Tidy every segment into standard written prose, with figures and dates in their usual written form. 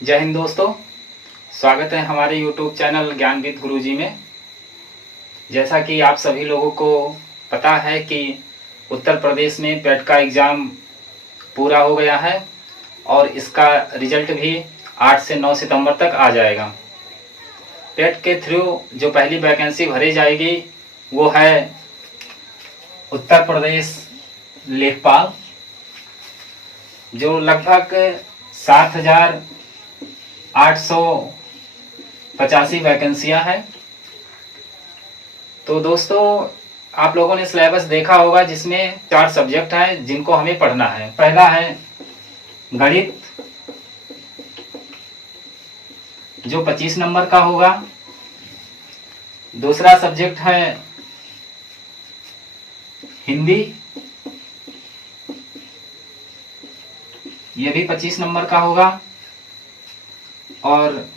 जय हिंद दोस्तों, स्वागत है हमारे YouTube चैनल ज्ञानविद गुरुजी में। जैसा कि आप सभी लोगों को पता है कि उत्तर प्रदेश में पेट का एग्ज़ाम पूरा हो गया है और इसका रिजल्ट भी 8 से 9 सितंबर तक आ जाएगा। पेट के थ्रू जो पहली वैकेंसी भरी जाएगी वो है उत्तर प्रदेश लेखपाल, जो लगभग 7,885 वैकेंसियां हैं। तो दोस्तों, आप लोगों ने सिलेबस देखा होगा जिसमें 4 सब्जेक्ट हैं जिनको हमें पढ़ना है। पहला है गणित, जो 25 नंबर का होगा। दूसरा सब्जेक्ट है हिंदी, ये भी 25 नंबर का होगा। और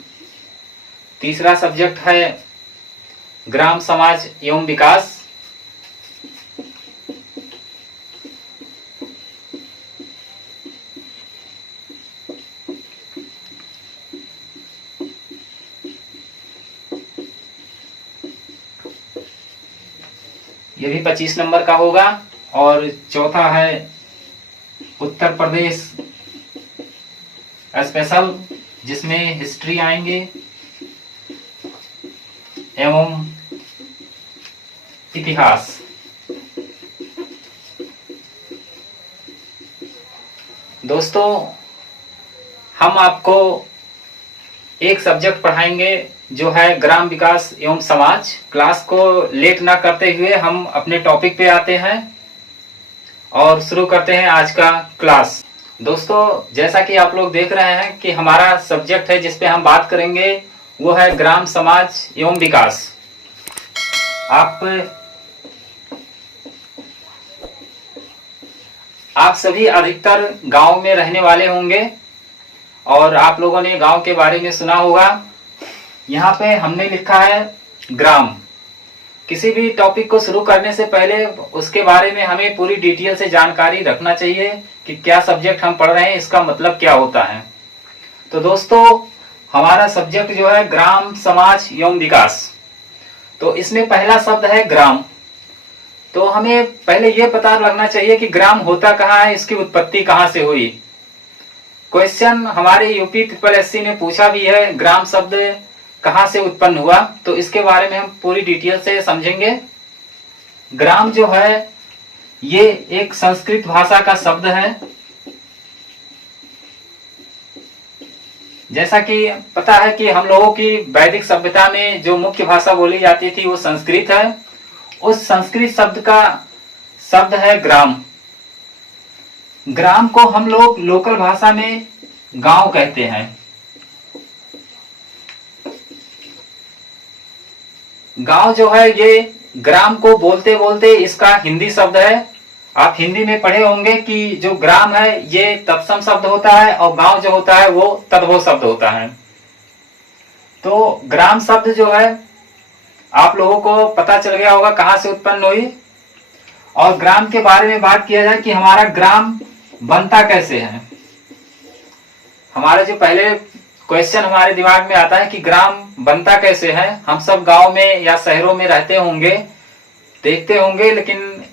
तीसरा सब्जेक्ट है ग्राम समाज एवं विकास, ये भी 25 नंबर का होगा। और चौथा है उत्तर प्रदेश स्पेशल, जिसमें हिस्ट्री आएंगे एवं इतिहास। दोस्तों, हम आपको एक सब्जेक्ट पढ़ाएंगे जो है ग्राम विकास एवं समाज। क्लास को लेट ना करते हुए हम अपने टॉपिक पे आते हैं और शुरू करते हैं आज का क्लास। दोस्तों, जैसा कि आप लोग देख रहे हैं कि हमारा सब्जेक्ट है जिस पे हम बात करेंगे वो है ग्राम समाज एवं विकास। आप सभी अधिकतर गांव में रहने वाले होंगे और आप लोगों ने गांव के बारे में सुना होगा। यहाँ पे हमने लिखा है ग्राम। किसी भी टॉपिक को शुरू करने से पहले उसके बारे में हमें पूरी डिटेल से जानकारी रखना चाहिए कि क्या सब्जेक्ट हम पढ़ रहे हैं, इसका मतलब क्या होता है। तो दोस्तों, हमारा सब्जेक्ट जो है ग्राम समाज एवं विकास, तो इसमें पहला शब्द है ग्राम। तो हमें पहले ये पता लगना चाहिए कि ग्राम होता कहाँ है, इसकी उत्पत्ति कहाँ से हुई। क्वेश्चन हमारे यूपी SSSC ने पूछा भी है, ग्राम शब्द कहाँ से उत्पन्न हुआ, तो इसके बारे में हम पूरी डिटेल से समझेंगे। ग्राम जो है ये एक संस्कृत भाषा का शब्द है। जैसा कि पता है कि हम लोगों की वैदिक सभ्यता में जो मुख्य भाषा बोली जाती थी वो संस्कृत है। उस संस्कृत शब्द का शब्द है ग्राम। ग्राम को हम लोग लोकल भाषा में गांव कहते हैं। गांव जो है ये ग्राम को बोलते बोलते इसका हिंदी शब्द है। आप हिंदी में पढ़े होंगे कि जो ग्राम है ये तत्सम शब्द होता है और गांव जो होता है वो तद्भव शब्द होता है। तो ग्राम शब्द जो है आप लोगों को पता चल गया होगा कहां से उत्पन्न हुई। और ग्राम के बारे में बात किया जाए कि हमारा ग्राम बनता कैसे है। हमारे जो पहले क्वेश्चन हमारे दिमाग में आता है कि ग्राम बनता कैसे है। हम सब गांव में या शहरों में रहते होंगे, देखते होंगे, लेकिन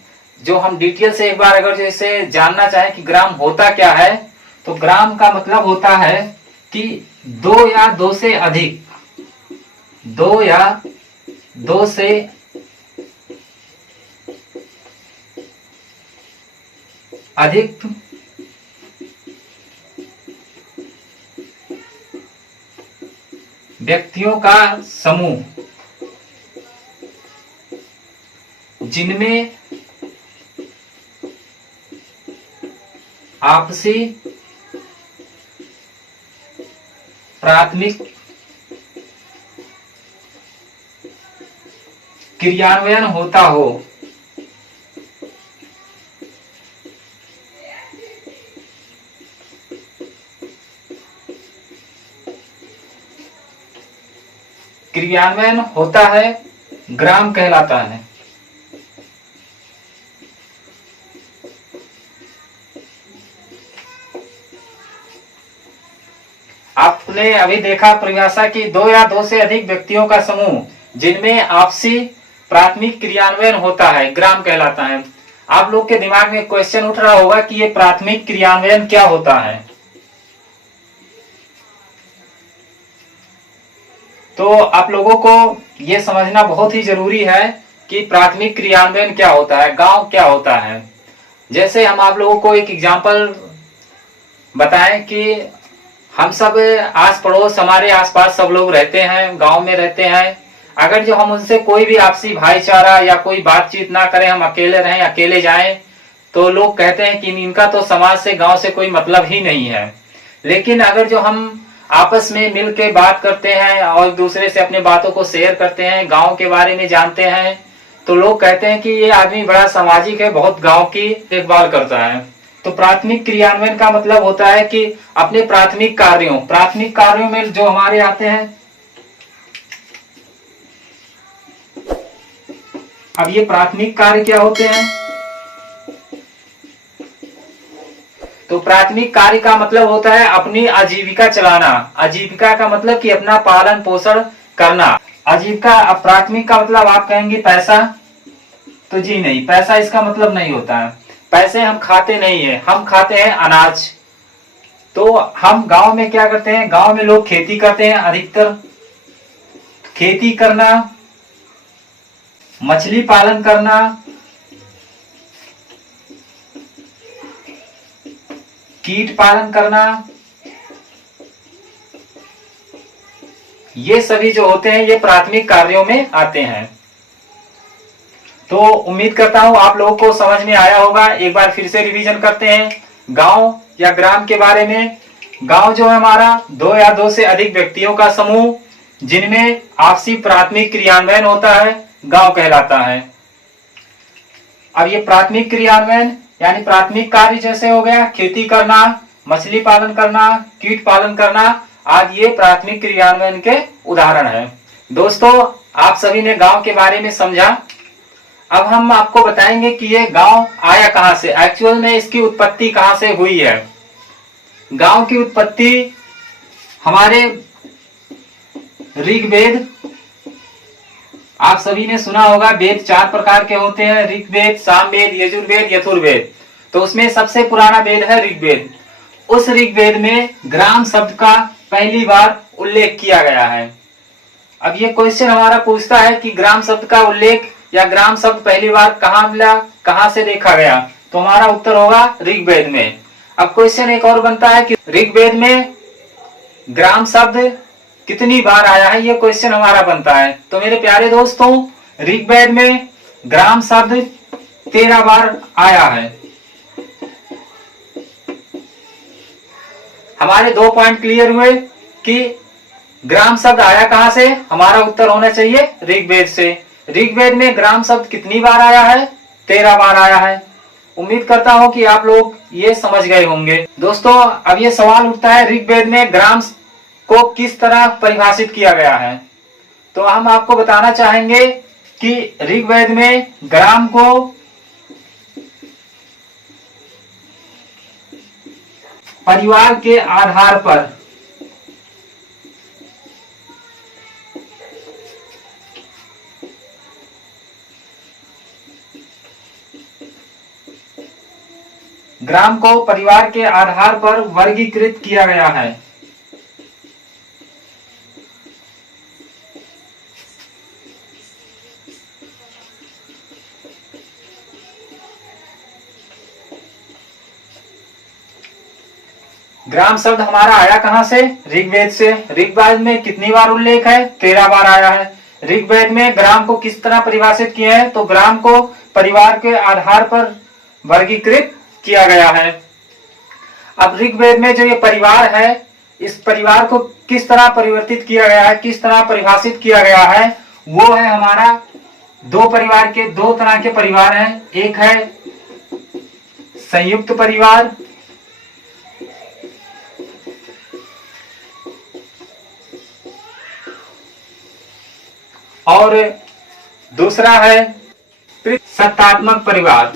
जो हम डिटेल से एक बार अगर जैसे जानना चाहें कि ग्राम होता क्या है, तो ग्राम का मतलब होता है कि दो या दो से अधिक व्यक्तियों का समूह, जिनमें आपसी प्राथमिक क्रियान्वयन होता हो। क्रियान्वयन होता है, ग्राम कहलाता है। आप आपने अभी देखा परिभाषा की, दो या दो से अधिक व्यक्तियों का समूह जिनमें आपसी प्राथमिक क्रियान्वयन होता है, ग्राम कहलाता है। आप लोग के दिमाग में क्वेश्चन उठ रहा होगा कि ये प्राथमिक क्रियान्वयन क्या होता है। तो आप लोगों को ये समझना बहुत ही जरूरी है कि प्राथमिक क्रियान्वयन क्या होता है, गांव क्या होता है। जैसे हम आप लोगों को एक एग्जांपल बताएं कि हम सब आस पड़ोस, हमारे आसपास सब लोग रहते हैं, गांव में रहते हैं। अगर जो हम उनसे कोई भी आपसी भाईचारा या कोई बातचीत ना करें, हम अकेले रहें, अकेले जाएं, तो लोग कहते हैं कि इनका तो समाज से, गांव से कोई मतलब ही नहीं है। लेकिन अगर जो हम आपस में मिल के बात करते हैं और दूसरे से अपने बातों को शेयर करते हैं, गांव के बारे में जानते हैं, तो लोग कहते हैं कि ये आदमी बड़ा सामाजिक है, बहुत गांव की देखभाल करता है। तो प्राथमिक क्रियान्वयन का मतलब होता है कि अपने प्राथमिक कार्यों में जो हमारे आते हैं। अब ये प्राथमिक कार्य क्या होते हैं? तो प्राथमिक कार्य का मतलब होता है अपनी आजीविका चलाना। आजीविका का मतलब कि अपना पालन पोषण करना। आजीविका, अब प्राथमिक का मतलब आप कहेंगे पैसा, तो जी नहीं, पैसा इसका मतलब नहीं होता है। पैसे हम खाते नहीं है, हम खाते हैं अनाज। तो हम गांव में क्या करते हैं, गांव में लोग खेती करते हैं, अधिकतर खेती करना, मछली पालन करना, कीट पालन करना, ये सभी जो होते हैं ये प्राथमिक कार्यों में आते हैं। तो उम्मीद करता हूं आप लोगों को समझ में आया होगा। एक बार फिर से रिवीजन करते हैं गांव या ग्राम के बारे में। गांव जो है हमारा दो या दो से अधिक व्यक्तियों का समूह जिनमें आपसी प्राथमिक क्रियान्वयन होता है, गांव कहलाता है। अब ये प्राथमिक क्रियान्वयन यानी प्राथमिक कार्य जैसे हो गया खेती करना, मछली पालन करना, कीट पालन करना आदि, ये प्राथमिक क्रियान्वयन के उदाहरण है। दोस्तों, आप सभी ने गांव के बारे में समझा। अब हम आपको बताएंगे कि ये गांव आया कहां से, एक्चुअल में इसकी उत्पत्ति कहां से हुई है। गांव की उत्पत्ति हमारे ऋग्वेद, आप सभी ने सुना होगा वेद 4 प्रकार के होते हैं, ऋग्वेद, सामवेद, यजुर्वेद, यथुर्वेद। तो उसमें सबसे पुराना वेद है ऋग्वेद। उस ऋग्वेद में ग्राम शब्द का पहली बार उल्लेख किया गया है। अब ये क्वेश्चन हमारा पूछता है कि ग्राम शब्द का उल्लेख या ग्राम शब्द पहली बार कहाँ मिला, कहाँ से देखा गया, तो हमारा उत्तर होगा ऋग्वेद में। अब क्वेश्चन एक और बनता है कि ऋग्वेद में ग्राम शब्द कितनी बार आया है, ये क्वेश्चन हमारा बनता है। तो मेरे प्यारे दोस्तों, ऋग्वेद में ग्राम शब्द 13 बार आया है। हमारे 2 पॉइंट क्लियर हुए कि ग्राम शब्द आया कहां से, हमारा उत्तर होना चाहिए ऋग्वेद से। ऋग्वेद में ग्राम शब्द कितनी बार आया है, 13 बार आया है। उम्मीद करता हूं कि आप लोग ये समझ गए होंगे। दोस्तों, अब ये सवाल उठता है ऋग्वेद में ग्राम को किस तरह परिभाषित किया गया है। तो हम आपको बताना चाहेंगे कि ऋग्वेद में ग्राम को परिवार के आधार पर वर्गीकृत किया गया है। ग्राम शब्द हमारा आया कहां से, ऋग्वेद से। ऋग्वेद में कितनी बार उल्लेख है, 13 बार आया है। ऋग्वेद में ग्राम को किस तरह परिभाषित किया है, तो ग्राम को परिवार के आधार पर वर्गीकृत किया गया है। अब ऋग्वेद में जो ये परिवार है, इस परिवार को किस तरह परिवर्तित किया गया है, किस तरह परिभाषित किया गया है, वो है हमारा दो तरह के परिवार हैं। एक है संयुक्त परिवार और दूसरा है सत्तात्मक परिवार।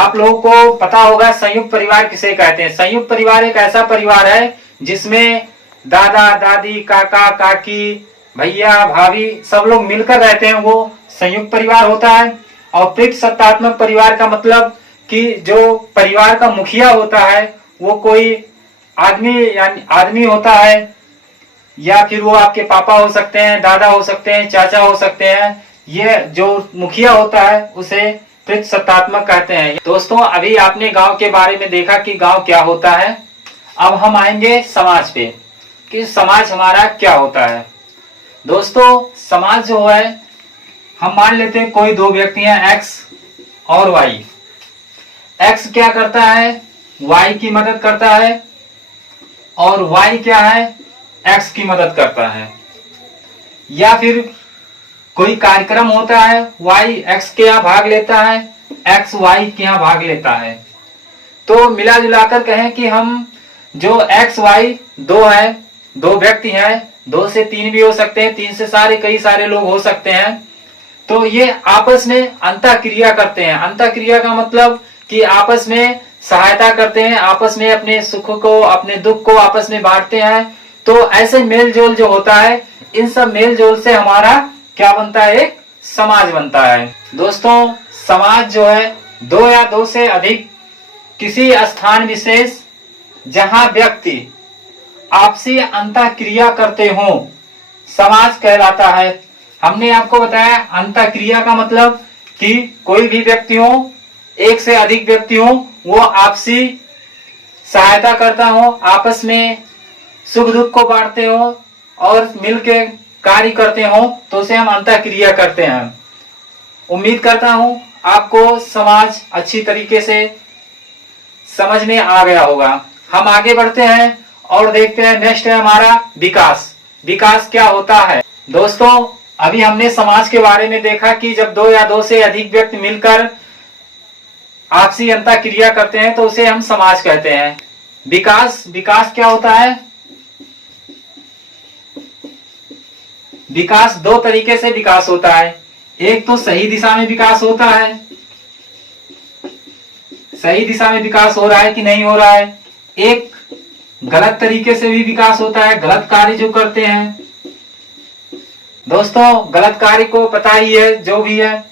आप लोगों को पता होगा संयुक्त परिवार किसे कहते हैं। संयुक्त परिवार एक ऐसा परिवार है जिसमें दादा दादी काका काकी भैया भाभी सब लोग मिलकर रहते हैं, वो संयुक्त परिवार होता है। और पितृसत्तात्मक परिवार का मतलब कि जो परिवार का मुखिया होता है वो कोई आदमी यानी आदमी होता है, या फिर वो आपके पापा हो सकते हैं, दादा हो सकते हैं, चाचा हो सकते हैं। ये जो मुखिया होता है उसे पितृसत्तात्मक कहते हैं। दोस्तों अभी आपने गांव के बारे में देखा कि गांव क्या होता है। अब हम आएंगे समाज पे कि समाज हमारा क्या होता है। दोस्तों समाज जो है, हम मान लेते हैं कोई दो व्यक्ति हैं एक्स और वाई। एक्स क्या करता है, वाई की मदद करता है, और वाई क्या है, एक्स की मदद करता है। या फिर कोई कार्यक्रम होता है, वाई एक्स के यहाँ भाग लेता है, एक्स वाई के यहाँ भाग लेता है। तो मिला जुलाकर कहें कि हम जो एक्स वाई दो है, दो व्यक्ति हैं, दो से तीन भी हो सकते हैं, तीन से सारे कई सारे लोग हो सकते हैं। तो ये आपस में अंतःक्रिया करते हैं। अंतःक्रिया का मतलब कि आपस में सहायता करते हैं, आपस में अपने सुख को अपने दुख को आपस में बांटते हैं। तो ऐसे मेल जोल जो होता है, इन सब मेल जोल से हमारा क्या बनता है, एक समाज बनता है। दोस्तों समाज जो है दो या दो से अधिक किसी स्थान विशेष जहां व्यक्ति आपसी अंतःक्रिया करते हो समाज कहलाता है। हमने आपको बताया अंतःक्रिया का मतलब कि कोई भी व्यक्ति हो, एक से अधिक व्यक्ति हो, वो आपसी सहायता करता हो, आपस में सुख दुख को बांटते हो और मिलकर कार्य करते हो, तो उसे हम अंतःक्रिया करते हैं। उम्मीद करता हूं आपको समाज अच्छी तरीके से समझ में आ गया होगा। हम आगे बढ़ते हैं और देखते हैं नेक्स्ट है हमारा विकास। विकास क्या होता है। दोस्तों अभी हमने समाज के बारे में देखा कि जब दो या दो से अधिक व्यक्ति मिलकर आपसी अंतःक्रिया करते हैं तो उसे हम समाज कहते हैं। विकास, विकास क्या होता है। विकास दो तरीके से विकास होता है। एक तो सही दिशा में विकास होता है, सही दिशा में विकास हो रहा है कि नहीं हो रहा है। एक गलत तरीके से भी विकास होता है, गलत कार्य जो करते हैं। दोस्तों गलत कार्य को पता ही है जो भी है।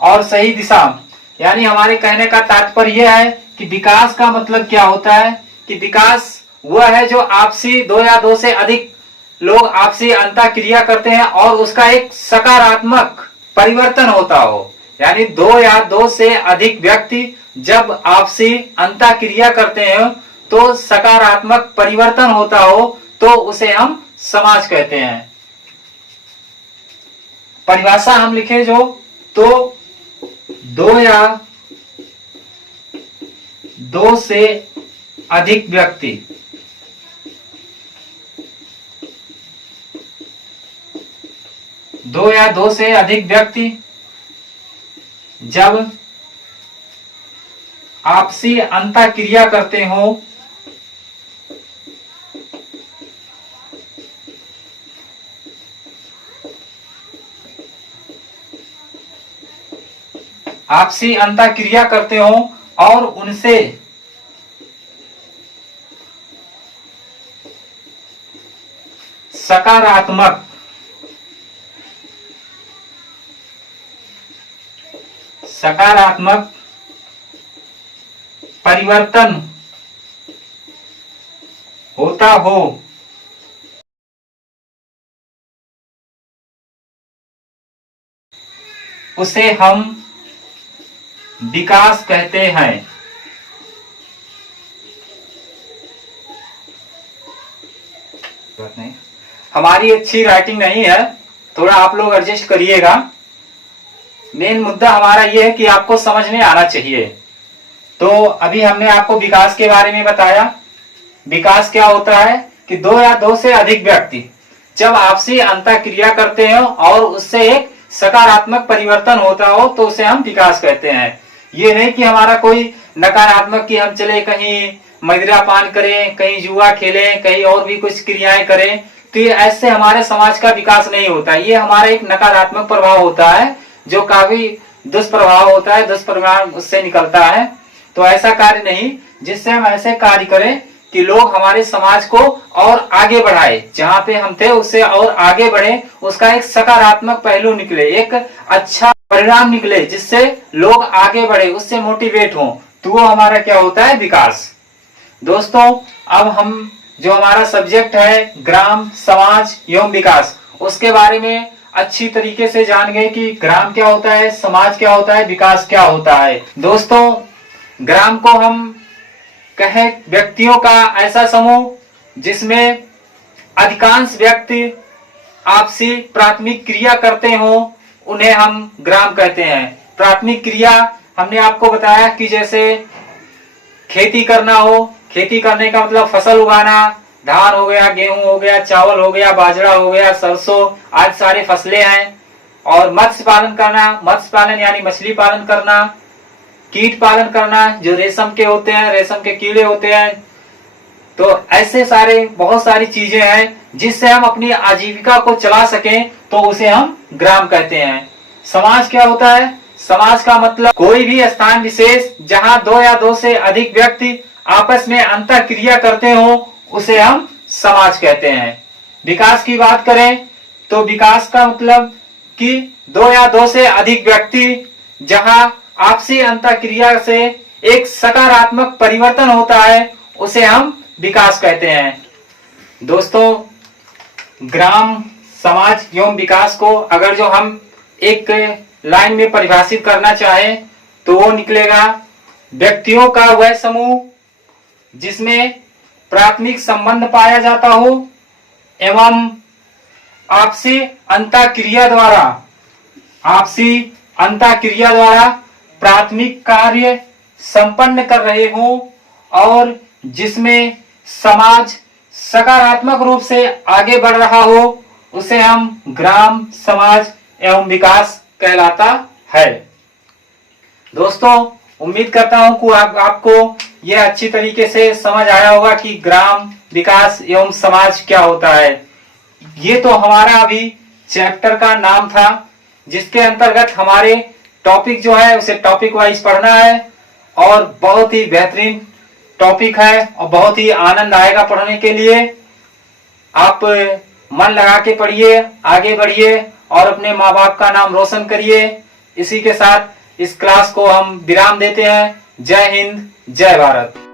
और सही दिशा यानी हमारे कहने का तात्पर्य यह है कि विकास का मतलब क्या होता है कि विकास वह है जो आपसी दो या दो से अधिक लोग आपसी अंतःक्रिया करते हैं और उसका एक सकारात्मक परिवर्तन होता हो। यानी दो या दो से अधिक व्यक्ति जब आपसी अंतःक्रिया करते हैं तो सकारात्मक परिवर्तन होता हो, तो उसे हम समाज कहते हैं। परिभाषा हम लिखे जो, तो दो या दो से अधिक व्यक्ति दो या दो से अधिक व्यक्ति जब आपसी अंतःक्रिया करते हो आपसी अंतःक्रिया करते हो और उनसे सकारात्मक परिवर्तन होता हो, उसे हम विकास कहते हैं। नहीं, हमारी अच्छी राइटिंग नहीं है, थोड़ा आप लोग एडजस्ट करिएगा। मेन मुद्दा हमारा यह है कि आपको समझ में आना चाहिए। तो अभी हमने आपको विकास के बारे में बताया। विकास क्या होता है कि दो या दो से अधिक व्यक्ति जब आपसी अंतःक्रिया करते हो और उससे एक सकारात्मक परिवर्तन होता हो तो उसे हम विकास कहते हैं। ये नहीं कि हमारा कोई नकारात्मक कि हम चले कहीं मदिरा पान करें, कहीं जुआ खेलें, कहीं और भी कुछ क्रियाएं करें, तो ये ऐसे हमारे समाज का विकास नहीं होता। ये हमारा एक नकारात्मक प्रभाव होता है जो काफी दुष्प्रभाव होता है, दुष्परिणाम उससे निकलता है। तो ऐसा कार्य नहीं, जिससे हम ऐसे कार्य करें कि लोग हमारे समाज को और आगे बढ़ाए, जहाँ पे हम थे उससे और आगे बढ़े, उसका एक सकारात्मक पहलू निकले, एक अच्छा परिणाम निकले, जिससे लोग आगे बढ़े, उससे मोटिवेट हो, तो वो हमारा क्या होता है, विकास। दोस्तों, अब हम जो हमारा सब्जेक्ट है ग्राम, समाज एवं विकास, उसके बारे में अच्छी तरीके से जान गए कि ग्राम क्या होता है, समाज क्या होता है, विकास क्या होता है। दोस्तों, ग्राम को हम कहें व्यक्तियों का ऐसा समूह जिसमें अधिकांश व्यक्ति आपसी प्राथमिक क्रिया करते हो, उन्हें हम ग्राम कहते हैं। प्राथमिक क्रिया हमने आपको बताया कि जैसे खेती करना हो, खेती करने का मतलब फसल उगाना, धान हो गया, गेहूं हो गया, चावल हो गया, बाजरा हो गया, सरसों, आज सारे फसलें हैं। और मत्स्य पालन करना, मत्स्य पालन यानी मछली पालन करना, कीट पालन करना, जो रेशम के होते हैं, रेशम के कीड़े होते हैं। तो ऐसे सारे बहुत सारी चीजें हैं जिससे हम अपनी आजीविका को चला सकें, तो उसे हम ग्राम कहते हैं। समाज क्या होता है? समाज का मतलब कोई भी स्थान विशेष जहां दो या दो से अधिक व्यक्ति आपस में अंतर क्रिया करते हो, उसे हम समाज कहते हैं। विकास की बात करें तो विकास का मतलब कि दो या दो से अधिक व्यक्ति जहां आपसी अंतर क्रिया से एक सकारात्मक परिवर्तन होता है, उसे हम विकास कहते हैं। दोस्तों, ग्राम, समाज एवं विकास को अगर जो हम एक लाइन में परिभाषित करना चाहें तो वो निकलेगा व्यक्तियों का वह समूह जिसमें प्राथमिक संबंध पाया जाता हो एवं आपसी अंतःक्रिया द्वारा प्राथमिक कार्य संपन्न कर रहे हो और जिसमें समाज सकारात्मक रूप से आगे बढ़ रहा हो, उसे हम ग्राम, समाज एवं विकास कहलाता है। दोस्तों, उम्मीद करता हूं कि आपको यह अच्छी तरीके से समझ आया होगा कि ग्राम, विकास एवं समाज क्या होता है। ये तो हमारा अभी चैप्टर का नाम था, जिसके अंतर्गत हमारे टॉपिक जो है उसे टॉपिक वाइज पढ़ना है और बहुत ही बेहतरीन टॉपिक है और बहुत ही आनंद आएगा पढ़ने के लिए। आप मन लगा के पढ़िए, आगे बढ़िए और अपने माँ बाप का नाम रोशन करिए। इसी के साथ इस क्लास को हम विराम देते हैं। जय हिंद, जय भारत।